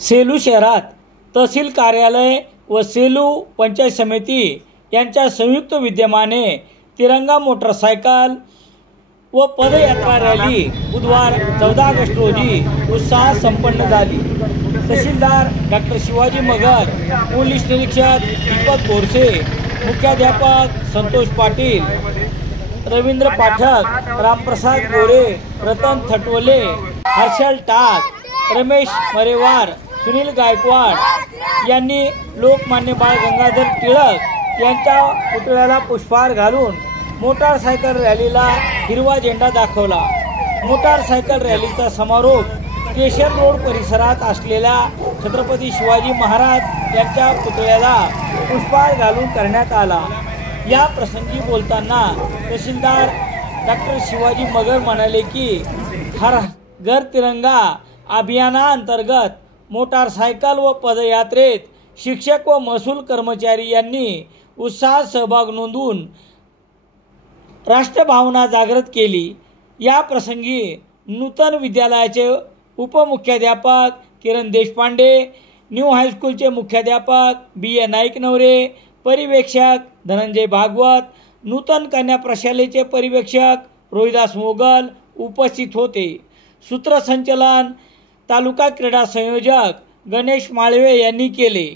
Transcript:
सेलू शहरात तहसील कार्यालय व सेलू पंचायत समिती यांच्या संयुक्त विद्यमाने तिरंगा मोटरसायकल व पदयात्रा रॅली बुधवार 14 ऑगस्ट रोजी उत्साहात संपन्न झाली। तहसीलदार डॉक्टर शिवाजी मगर, पोलीस निरीक्षक दीपक बोरसे, मुख्याध्यापक संतोष पाटील, रवींद्र पाठक, रामप्रसाद गोरे, रतन थटवले, हर्षल टाक, रमेश मरेवार, सुनील गायकवाड यांनी लोकमान्य बाळ गंगाधर टिळक यांच्या पुतळ्याला पुष्पहार घालून मोटारसायकल रॅलीला हिरवा झेंडा दाखवला। मोटारसायकल रॅलीचा समारोप स्टेशन रोड परिसरात असलेल्या छत्रपती शिवाजी महाराज यांच्या पुतळ्याला पुष्पहार घालून करण्यात आला। या प्रसंगी बोलताना तहसीलदार डॉक्टर शिवाजी मगर म्हणाले की हर घर तिरंगा अभियानाअंतर्गत मोटारसायकल व पदयात्रेत शिक्षक व महसूल कर्मचारी यांनी उत्साहात सहभाग नोंदवून राष्ट्रभावना जागृत केली। या प्रसंगी नूतन विद्यालयाचे उपमुख्याध्यापक किरण देशपांडे, न्यू हायस्कूलचे मुख्याध्यापक BA नाईकनवरे, पर्यवेक्षक धनंजय भागवत, नूतन कन्या प्रशालेचे पर्यवेक्षक रोहिदास मोगल उपस्थित होते। सूत्रसंचलन तालुका क्रीडा संयोजक गणेश माळवे यांनी केले।